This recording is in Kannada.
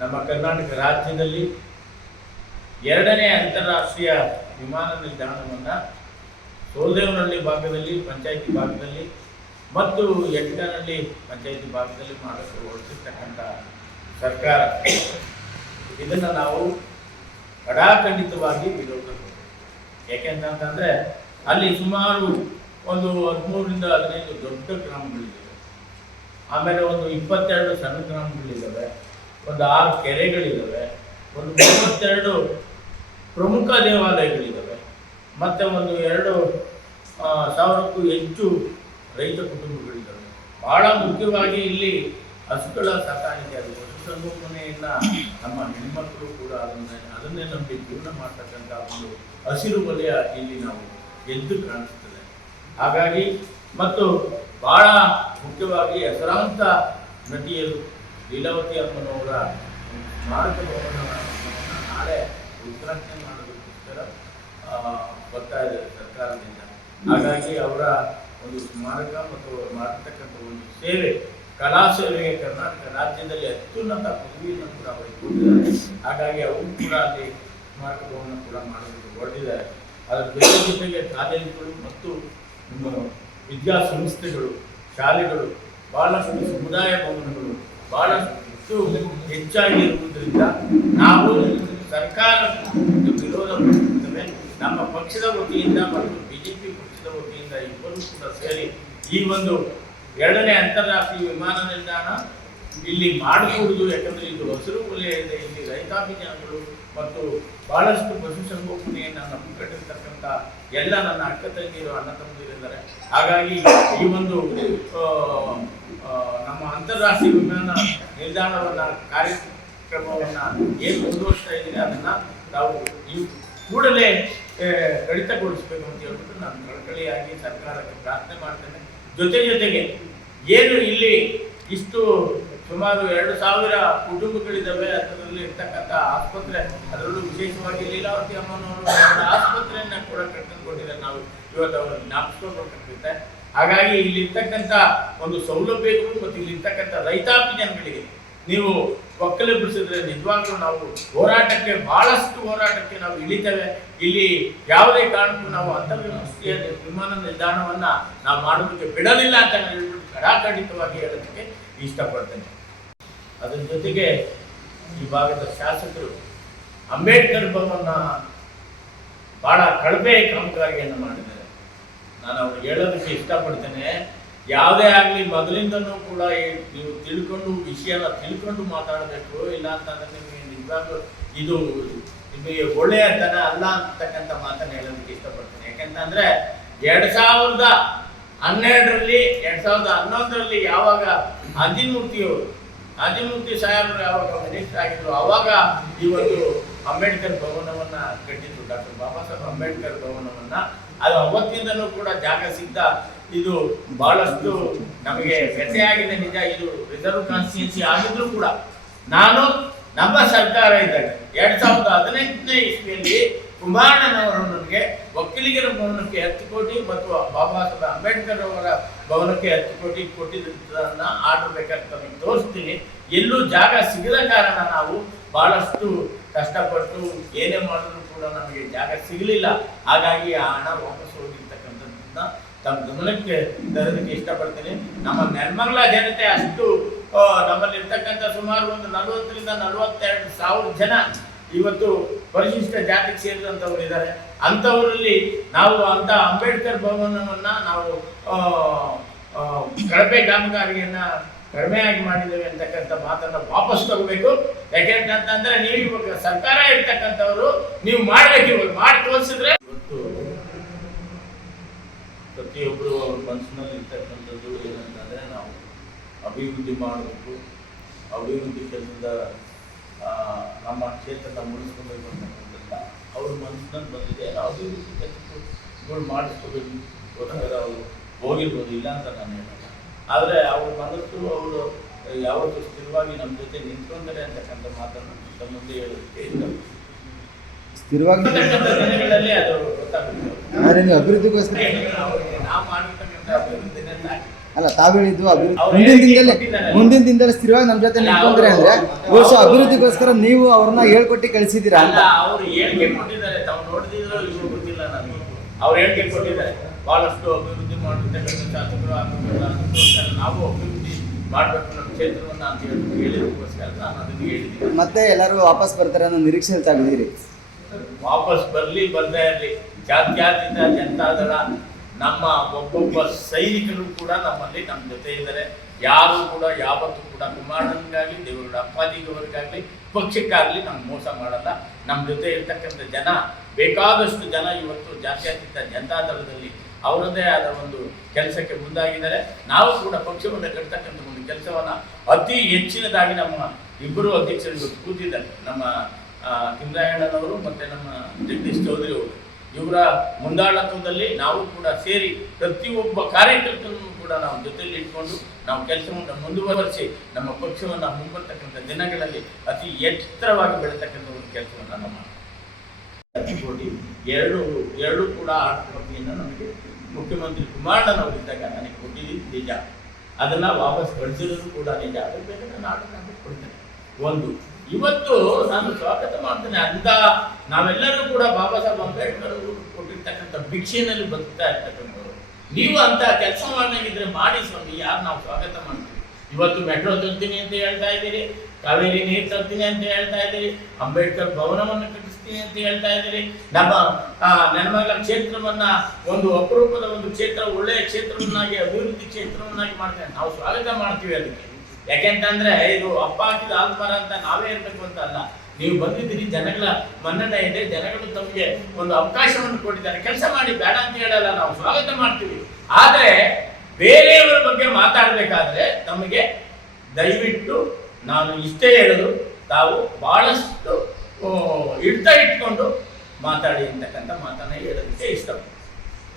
ನಮ್ಮ ಕರ್ನಾಟಕ ರಾಜ್ಯದಲ್ಲಿ ಎರಡನೇ ಅಂತಾರಾಷ್ಟ್ರೀಯ ವಿಮಾನ ನಿಲ್ದಾಣವನ್ನು ಸೋಲ್ದೇವನಹಳ್ಳಿ ಭಾಗದಲ್ಲಿ, ಪಂಚಾಯತಿ ಭಾಗದಲ್ಲಿ ಮತ್ತು ಯಟ್ಕನಹಳ್ಳಿ ಪಂಚಾಯತಿ ಭಾಗದಲ್ಲಿ ಮಾಡಲು ಹೊರಡಿಸಿರ್ತಕ್ಕಂಥ ಸರ್ಕಾರ. ಇದನ್ನು ನಾವು ಕಡಾಖಂಡಿತವಾಗಿ ವಿರೋಧ ಯಾಕೆಂತಂತಂದರೆ ಅಲ್ಲಿ ಸುಮಾರು ಒಂದು ಹದಿಮೂರರಿಂದ ಹದಿನೈದು ದೊಡ್ಡ ಗ್ರಾಮಗಳಿದ್ದಾವೆ ಆಮೇಲೆ ಒಂದು ಇಪ್ಪತ್ತೆರಡು ಸಣ್ಣ ಗ್ರಾಮಗಳಿದ್ದಾವೆ ಒಂದು ಆರು ಕೆರೆಗಳಿದ್ದಾವೆ ಒಂದು ಮೂವತ್ತೆರಡು ಪ್ರಮುಖ ದೇವಾಲಯಗಳಿದ್ದಾವೆ ಮತ್ತು ಒಂದು ಎರಡು ಸಾವಿರಕ್ಕೂ ಹೆಚ್ಚು ರೈತ ಕುಟುಂಬಗಳಿದ್ದಾವೆ ಬಹಳ ಮುಖ್ಯವಾಗಿ ಇಲ್ಲಿ ಹಸುಗಳ ಸಾಕಾಣಿಕೆ ಅದು ಪಶುಸಂಗೋಪನೆಯನ್ನು ನಮ್ಮ ಹೆಣ್ಮಕ್ಳು ಕೂಡ ಅದನ್ನೇ ಅದನ್ನೇ ನಮಗೆ ಜೀವನ ಮಾಡ್ತಕ್ಕಂಥ ಒಂದು ಹಸಿರು ವಲಯ ಇಲ್ಲಿ ನಾವು ಎದ್ದು ಕಾಣಿಸ್ತದೆ. ಹಾಗಾಗಿ ಮತ್ತು ಬಹಳ ಮುಖ್ಯವಾಗಿ ಹೆಸರಾಂತ ನಟಿಯರು ಲೀಲಾವತಿ ಅಮ್ಮನವರ ಸ್ಮಾರಕ ಭವನವನ್ನು ನಾಳೆ ಉದ್ಘಾಟನೆ ಮಾಡೋದಕ್ಕೋಸ್ಕರ ಬರ್ತಾ ಇದೆ ಸರ್ಕಾರದಿಂದ. ಹಾಗಾಗಿ ಅವರ ಒಂದು ಸ್ಮಾರಕ ಮತ್ತು ಅವರು ಮಾಡತಕ್ಕಂಥ ಒಂದು ಸೇವೆ ಕಲಾ ಸೇವೆಗೆ ಕರ್ನಾಟಕ ರಾಜ್ಯದಲ್ಲಿ ಅತ್ಯುನ್ನತ ಪದವಿಯನ್ನು ಕೂಡ ಅವರಿಗೆ ಕೊಟ್ಟಿದ್ದಾರೆ. ಹಾಗಾಗಿ ಅವರು ಕೂಡ ಅಲ್ಲಿ ಸ್ಮಾರಕ ಭವನ ಕೂಡ ಮಾಡೋದಕ್ಕೆ ಹೊರಟಿದ್ದಾರೆ. ಅದರ ಜೊತೆ ಜೊತೆಗೆ ಕಾಲೇಜುಗಳು ಮತ್ತು ವಿದ್ಯಾಸಂಸ್ಥೆಗಳು, ಶಾಲೆಗಳು ಬಹಳಷ್ಟು ಸಮುದಾಯ ಭವನಗಳು ಬಹಳಷ್ಟು ಹೆಚ್ಚಾಗಿರುವುದರಿಂದ ನಾವು ಸರ್ಕಾರ ವಿರೋಧ ಪಡಿಸುತ್ತೇವೆ ನಮ್ಮ ಪಕ್ಷದ ವತಿಯಿಂದ ಮತ್ತು ಬಿಜೆಪಿ ಪಕ್ಷದ ವತಿಯಿಂದ ಇಬ್ಬರು ಕೂಡ ಸೇರಿ ಈ ಒಂದು ಎರಡನೇ ಅಂತಾರಾಷ್ಟ್ರೀಯ ವಿಮಾನ ನಿಲ್ದಾಣ ಇಲ್ಲಿ ಮಾಡಕೂಡುದು ಯಾಕಂದರೆ ಇದು ಹಸಿರು ವಲಯ ಇದೆ ಇಲ್ಲಿ ರೈತಾಪಿ ಮತ್ತು ಬಹಳಷ್ಟು ಪಶುಸಂಗೋಪನೆಯನ್ನು ಕಟ್ಟಿರ್ತಕ್ಕಂಥ ಎಲ್ಲ ನನ್ನ ಅಕ್ಕ ತಂಗಿಯರು, ಅಣ್ಣ ತಂಗಿರಿದ್ದಾರೆ ಹಾಗಾಗಿ ಈ ಒಂದು ಅಂತಾರಾಷ್ಟ್ರೀಯ ವಿಮಾನ ನಿಲ್ದಾಣವನ್ನ ಕಾರ್ಯಕ್ರಮವನ್ನ ಏನು ಮುಂದುವರಿಸ್ತಾ ಇದ್ದೀರಿ ಅದನ್ನ ನಾವು ಈ ಕೂಡಲೇ ಕಡಿತಗೊಳಿಸ್ಬೇಕು ಅಂತ ಹೇಳ್ಬಿಟ್ಟು ನಾನು ಕಳಕಳಿಯಾಗಿ ಸರ್ಕಾರಕ್ಕೆ ಪ್ರಾರ್ಥನೆ ಮಾಡ್ತೇನೆ. ಜೊತೆ ಜೊತೆಗೆ ಏನು ಇಲ್ಲಿ ಇಷ್ಟು ಸುಮಾರು ಎರಡು ಸಾವಿರ ಕುಟುಂಬಗಳಿದ್ದಾವೆ, ಅದರಲ್ಲಿ ಇರ್ತಕ್ಕಂಥ ಆಸ್ಪತ್ರೆ, ಅದರಲ್ಲೂ ವಿಶೇಷವಾಗಿ ಲೀಲಾವತಿ ಅಮ್ಮನವರು ಆಸ್ಪತ್ರೆಯನ್ನ ಕೂಡ ಕಟ್ಕೊಂಡು ಕೊಟ್ಟಿದ್ದಾರೆ ನಾವು ಇವತ್ತು ಅವರು ಜ್ಞಾಪಿಸ್ಕೊಳ್ಬೇಕಾಗುತ್ತೆ. ಹಾಗಾಗಿ ಇಲ್ಲಿರ್ತಕ್ಕಂಥ ಒಂದು ಸೌಲಭ್ಯಗಳು ಮತ್ತು ಇಲ್ಲಿ ಇರ್ತಕ್ಕಂಥ ರೈತಾಪಿ ಜನಗಳಿಗೆ ನೀವು ಒಕ್ಕಲೆಬ್ಬಿಸಿದ್ರೆ ನಿಜವಾಗ್ಲೂ ನಾವು ಹೋರಾಟಕ್ಕೆ, ಬಹಳಷ್ಟು ಹೋರಾಟಕ್ಕೆ ನಾವು ಇಳಿತೇವೆ. ಇಲ್ಲಿ ಯಾವುದೇ ಕಾರಣಕ್ಕೂ ನಾವು ಅಂತರ್ರಾಷ್ಟ್ರೀಯ ವಿಮಾನ ನಿಲ್ದಾಣವನ್ನ ನಾವು ಮಾಡೋದಕ್ಕೆ ಬಿಡಲಿಲ್ಲ ಅಂತ ನಾನು ಹೇಳ್ಬಿಟ್ಟು ಕಡಾಖಂಡಿತವಾಗಿ ಹೇಳೋದಕ್ಕೆ ಇಷ್ಟಪಡ್ತೇನೆ. ಅದರ ಜೊತೆಗೆ ಈ ಭಾಗದ ಶಾಸಕರು ಅಂಬೇಡ್ಕರ್ ಭವನ ಬಹಳ ಕಳಪೆ ಕಾಮಗಾರಿಯನ್ನು ಮಾಡಿದ್ದಾರೆ. ನಾನು ಅವ್ರಿಗೆ ಹೇಳೋದಕ್ಕೆ ಇಷ್ಟಪಡ್ತೇನೆ, ಯಾವುದೇ ಆಗಲಿ ಮೊದಲಿಂದನೂ ಕೂಡ ನೀವು ತಿಳ್ಕೊಂಡು ವಿಷಯನ ತಿಳ್ಕೊಂಡು ಮಾತಾಡಬೇಕು, ಇಲ್ಲ ಅಂತಂದ್ರೆ ನಿಮಗೆ ನಿಜವಾಗ್ಲೂ ಇದು ನಿಮಗೆ ಒಳ್ಳೆಯತನ ಅಲ್ಲ ಅಂತಕ್ಕಂಥ ಮಾತನ್ನು ಹೇಳೋದಕ್ಕೆ ಇಷ್ಟಪಡ್ತೇನೆ. ಯಾಕೆಂತಂದ್ರೆ ಎರಡು ಸಾವಿರದ ಹನ್ನೆರಡರಲ್ಲಿ, ಎರಡು ಸಾವಿರದ ಹನ್ನೊಂದರಲ್ಲಿ ಯಾವಾಗ ಅಜಿಮೂರ್ತಿಯವರು ಅಜಿಮೂರ್ತಿ ಸಾಹೇಬರು ಯಾವಾಗ ಮಿನಿಸ್ಟರ್ ಆಗಿದ್ರು, ಅವಾಗ ಇವತ್ತು ಅಂಬೇಡ್ಕರ್ ಭವನವನ್ನ ಕಟ್ಟಿದ್ರು. ಡಾಕ್ಟರ್ ಬಾಬಾ ಸಾಹೇಬ್ ಅಂಬೇಡ್ಕರ್ ಭವನವನ್ನ ಅದು ಅವತ್ತಿಂದನೂ ಕೂಡ ಜಾಗ ಸಿದ್ಧ ಇದು ಬಹಳಷ್ಟು ನಮಗೆ ವ್ಯಥೆಯಾಗಿದೆ ನಿಜ. ಇದು ರಿಸರ್ವ್ ಕಾನ್ಸ್ಟಿಟ್ಯೂನ್ಸಿ ಆಗಿದ್ರು ಕೂಡ ನಾನು ನಮ್ಮ ಸರ್ಕಾರ ಇದ್ದಾಗ ಎರಡ್ ಸಾವಿರದ ಹದಿನೆಂಟನೇ ಇಸ್ವಿಯಲ್ಲಿ ನನಗೆ ಒಕ್ಕಲಿಗರ ಭವನಕ್ಕೆ ಹತ್ತು ಕೋಟಿ ಮತ್ತು ಬಾಬಾ ಸಾಹೇಬ್ ಅಂಬೇಡ್ಕರ್ ಅವರ ಭವನಕ್ಕೆ ಹತ್ತು ಕೋಟಿ ಕೋಟಿ ಆರ್ಡರ್ ಬೇಕಾಗ್ತದೆ ತೋರಿಸ್ತೀನಿ. ಎಲ್ಲೂ ಜಾಗ ಸಿಗದ ಕಾರಣ ನಾವು ಬಹಳಷ್ಟು ಕಷ್ಟಪಟ್ಟು ಏನೇ ಮಾಡಿದ್ರು ಕೂಡ ನಮಗೆ ಜಾಗ ಸಿಗಲಿಲ್ಲ. ಹಾಗಾಗಿ ಆ ಹಣ ವಾಪಸ್ ಹೋಗಿರ್ತಕ್ಕಂಥದ್ದನ್ನ ತಮ್ಮ ಗಮನಕ್ಕೆ ತರೋದಕ್ಕೆ ಇಷ್ಟಪಡ್ತೀನಿ. ನಮ್ಮ ನೆನ್ಮಂಗ್ಲ ಜನತೆ ಅಷ್ಟು ನಮ್ಮಲ್ಲಿರ್ತಕ್ಕಂಥ ಸುಮಾರು ಒಂದು ನಲವತ್ತರಿಂದ ನಲವತ್ತೆರಡು ಸಾವಿರ ಜನ ಇವತ್ತು ಪರಿಶಿಷ್ಟ ಜಾತಿಗೆ ಸೇರಿದಂಥವ್ರು ಇದ್ದಾರೆ. ಅಂಥವರಲ್ಲಿ ನಾವು ಅಂತ ಅಂಬೇಡ್ಕರ್ ಭವನವನ್ನು ನಾವು ಕಳಪೆ ಕಾಮಗಾರಿಯನ್ನ ಕಡಿಮೆಯಾಗಿ ಮಾಡಿದ್ದೇವೆ ಅಂತಕ್ಕಂಥ ಮಾತನ್ನ ವಾಪಸ್ ತಗೋಬೇಕು ಯಾಕೆಂತಂದ್ರೆ ನೀವು ಇವಾಗ ಸರ್ಕಾರ ಇರ್ತಕ್ಕಂಥವ್ರು, ನೀವು ಮಾಡ್ಬೇಕು ಇವಾಗ. ಮಾಡಿ ತೋರಿಸಿದ್ರೆ ಇವತ್ತು ಪ್ರತಿಯೊಬ್ಬರು ಅವ್ರ ಮನಸ್ಸಿನಲ್ಲಿ ಇರ್ತಕ್ಕಂಥದ್ದು ಏನಂತಂದ್ರೆ ನಾವು ಅಭಿವೃದ್ಧಿ ಮಾಡಬೇಕು. ಅಭಿವೃದ್ಧಿ ಕೆಲಸದ ನಮ್ಮ ಕ್ಷೇತ್ರನ ಮುಗಿಸ್ಕೋಬೇಕು ಅಂತಕ್ಕಂಥದ್ದು ಅವ್ರ ಮನಸ್ಸಿನಲ್ಲಿ ಬಂದಿದೆ ಅಭಿವೃದ್ಧಿ ಕೆಲಸಗಳು ಮಾಡಿಸ್ಕೋಬೇಕು ಅವರು ಹೋಗಿರ್ಬೋದು, ಇಲ್ಲ ಅಂತ ನಾನು ಹೇಳಲ್ಲ ಆದರೆ ಅವ್ರು ಬಂದಷ್ಟು ಅವರು ಯಾವತ್ತೂ ಸ್ಥಿರವಾಗಿ ನಮ್ಮ ಜೊತೆ ನಿಂತ್ಕೊಂಡರೆ ಅಂತಕ್ಕಂಥ ಮಾತನ್ನು ನಮ್ಮ ಮುಂದೆ ಹೇಳೋದಕ್ಕೆ ಸ್ಥಿರವಾಗಿ ದಿನಗಳಲ್ಲಿ ಅದು ಗೊತ್ತಾಗುತ್ತೆ. ಅಭಿವೃದ್ಧಿಗೋಸ್ಕರ? ನಾವು ಮಾಡಿರ್ತಕ್ಕಂಥ ಅಲ್ಲ ತಾವು ಹೇಳಿದ್ದು ಅಭಿವೃದ್ಧಿ. ಮುಂದಿನ ದಿನದಲ್ಲಿ ಮುಂದಿನ ದಿನದಲ್ಲಿ ಸ್ಥಿರವಾಗಿ ನಮ್ಮ ಜೊತೆ ನಿಂತ್ಕೊಂಡ್ರೆ ಅಂದ್ರೆ ಬಹುಶಃ ಅಭಿವೃದ್ಧಿಗೋಸ್ಕರ ನೀವು ಅವ್ರನ್ನ ಹೇಳ್ಕೊಟ್ಟು ಕಳಿಸಿದ್ದೀರಾ ಅಲ್ಲ ಅಂತ ಅವ್ರು ಹೇಳಿಕೆ ಕೊಟ್ಟಿದ್ದಾರೆ. ತಾವು ನೋಡಿದ್ರು ಇವ್ರು ಗೊತ್ತಿಲ್ಲ ನಾನು ಅವ್ರು ಹೇಳಿಕೆ ಕೊಟ್ಟಿದ್ದಾರೆ. ಬಹಳಷ್ಟು ಅಭಿವೃದ್ಧಿ ಮಾಡಿರ್ತಕ್ಕಂಥ ಶಾಸಕರು ಅದಕ್ಕೋಸ್ಕರ ನಾವು ಅಭಿವೃದ್ಧಿ ಮಾಡಬೇಕು ನಮ್ಮ ಕ್ಷೇತ್ರವನ್ನು ಅಂತ ಹೇಳಿ ಹೇಳಿದಕ್ಕೋಸ್ಕರ ನಾನು ಅದನ್ನು ಹೇಳಿದ್ದೀನಿ. ಮತ್ತೆ ಎಲ್ಲರೂ ವಾಪಸ್ ಬರ್ತಾರೆ ಅನ್ನೋ ನಿರೀಕ್ಷೆ ಹೇಳ್ತಾ ಇದ್ದೀರಿ ವಾಪಸ್ ಬರಲಿ ಬರ್ದೇ ಇರಲಿ. ಜಾತ್ಯಾತೀತ ಜನತಾದಳ ನಮ್ಮ ಒಬ್ಬೊಬ್ಬ ಸೈನಿಕರು ಕೂಡ ನಮ್ಮಲ್ಲಿ ನಮ್ಮ ಜೊತೆ ಇದ್ದಾರೆ. ಯಾರು ಕೂಡ ಯಾವತ್ತೂ ಕೂಡ ಕುಮಾರನಿಗಾಗಲಿ ದೇವರುಡ ಅಪ್ಪಾಜಿಗವರಿಗಾಗಲಿ ಪಕ್ಷಕ್ಕಾಗಲಿ ನಮ್ಗೆ ಮೋಸ ಮಾಡಲ್ಲ. ನಮ್ಮ ಜೊತೆ ಇರ್ತಕ್ಕಂಥ ಜನ ಬೇಕಾದಷ್ಟು ಜನ ಇವತ್ತು ಜಾತ್ಯಾತೀತ ಜನತಾದಳದಲ್ಲಿ ಅವರದೇ ಆದ ಒಂದು ಕೆಲಸಕ್ಕೆ ಮುಂದಾಗಿದ್ದಾರೆ. ನಾವು ಕೂಡ ಪಕ್ಷವನ್ನು ಕಟ್ಟತಕ್ಕಂಥ ಒಂದು ಕೆಲಸವನ್ನ ಅತಿ ಹೆಚ್ಚಿನದಾಗಿ ನಮ್ಮ ಇಬ್ಬರು ಅಧ್ಯಕ್ಷರು ಕೂತಿದ್ದಾರೆ. ನಮ್ಮ ಆ, ಕಿಂದ್ರಾಯಣ್ಣನವರು ಮತ್ತೆ ನಮ್ಮ ಜಗದೀಶ್ ಚೌಧರಿ ಅವರು. ಇವರ ಮುಂದಾಳತ್ವದಲ್ಲಿ ನಾವು ಕೂಡ ಸೇರಿ ಪ್ರತಿಯೊಬ್ಬ ಕಾರ್ಯಕರ್ತರನ್ನು ಕೂಡ ನಾವು ಜೊತೆಯಲ್ಲಿ ಇಟ್ಕೊಂಡು ನಾವು ಕೆಲಸವನ್ನು ಮುಂದುವರೆಸಿ ನಮ್ಮ ಪಕ್ಷವನ್ನು ಮುಂಬರ್ತಕ್ಕಂಥ ದಿನಗಳಲ್ಲಿ ಅತಿ ಎತ್ತರವಾಗಿ ಬೆಳೀತಕ್ಕಂಥ ಒಂದು ಕೆಲಸವನ್ನು ನಾವು ಮಾಡ್ತೀವಿ. ಎರಡು ಎರಡು ಕೂಡ ಆರ್ಥಿಕತೆಯನ್ನು ನಮಗೆ ಮುಖ್ಯಮಂತ್ರಿ ಕುಮಾರಣ್ಣನವರಿದ್ದಾಗ ನನಗೆ ಕೊಟ್ಟಿದ್ದು ನಿಜ. ಅದನ್ನ ವಾಪಸ್ ಕಳಿಸಿರೋದು ಕೂಡ ನಿಜ. ಅದ್ರ ಮೇಲೆ ನಾನು ಕೊಡ್ತೇನೆ. ಒಂದು, ಇವತ್ತು ನಾನು ಸ್ವಾಗತ ಮಾಡ್ತೇನೆ. ಅಂತ ನಾವೆಲ್ಲರೂ ಕೂಡ ಬಾಬಾ ಸಾಹೇಬ್ ಅಂಬೇಡ್ಕರ್ ಅವರು ಕೊಟ್ಟಿರ್ತಕ್ಕಂಥ ಭಿಕ್ಷೆನಲ್ಲಿ ಬದುಕ್ತಾ ಇರ್ತಕ್ಕಂಥವ್ರು. ನೀವು ಅಂತ ಕೆಲಸ ಮಾಡಂಗಿದ್ರೆ ಮಾಡಿ ಸ್ವಾಮಿ, ಯಾರು ನಾವು ಸ್ವಾಗತ ಮಾಡ್ತೀವಿ? ಇವತ್ತು ಮೆಟ್ರೋ ತರ್ತೀನಿ ಅಂತ ಹೇಳ್ತಾ ಇದ್ದೀರಿ, ಕಾವೇರಿ ನೀರು ತರ್ತೀನಿ ಅಂತ ಹೇಳ್ತಾ ಇದ್ದೀರಿ, ಅಂಬೇಡ್ಕರ್ ಭವನವನ್ನು ಕಟ್ಟಿಸ್ತೀನಿ ಅಂತ ಹೇಳ್ತಾ ಇದ್ದೀರಿ. ನಮ್ಮ ಆ, ನೆಲಮಂಗಲ ಕ್ಷೇತ್ರವನ್ನ ಒಂದು ಅಪರೂಪದ ಒಂದು ಕ್ಷೇತ್ರ ಒಳ್ಳೆಯ ಕ್ಷೇತ್ರವನ್ನಾಗಿ ಅಭಿವೃದ್ಧಿ ಕ್ಷೇತ್ರವನ್ನಾಗಿ ಮಾಡ್ತೇವೆ. ನಾವು ಸ್ವಾಗತ ಮಾಡ್ತೀವಿ ಅದಕ್ಕೆ. ಯಾಕೆಂತಂದ್ರೆ ಇದು ಅಪ್ಪ ಹಾಕಿದ ಆಲ್ಮರ ಅಂತ ನಾವೇ ಇರ್ಬೇಕು ಅಲ್ಲ. ನೀವು ಬಂದಿದ್ದೀರಿ ಜನಗಳ ಮನ್ನಣೆ ಇದೆ ಜನಗಳು ತಮಗೆ ಒಂದು ಅವಕಾಶವನ್ನು ಕೊಟ್ಟಿದ್ದಾರೆ. ಕೆಲಸ ಮಾಡಿ ಬೇಡ ಅಂತ ಹೇಳಲ್ಲ ನಾವು ಸ್ವಾಗತ ಮಾಡ್ತೀವಿ. ಆದರೆ ಬೇರೆಯವರ ಬಗ್ಗೆ ಮಾತಾಡಬೇಕಾದ್ರೆ ನಮಗೆ ದಯವಿಟ್ಟು ನಾನು ಇಷ್ಟೇ ಹೇಳಲು ತಾವು ಬಹಳಷ್ಟು ಹಿಡ್ತ ಇಟ್ಕೊಂಡು ಮಾತಾಡಿ ಅಂತಕ್ಕಂಥ ಮಾತನ್ನ ಹೇಳೋದಕ್ಕೆ ಇಷ್ಟಪಡ್ತೀನಿ.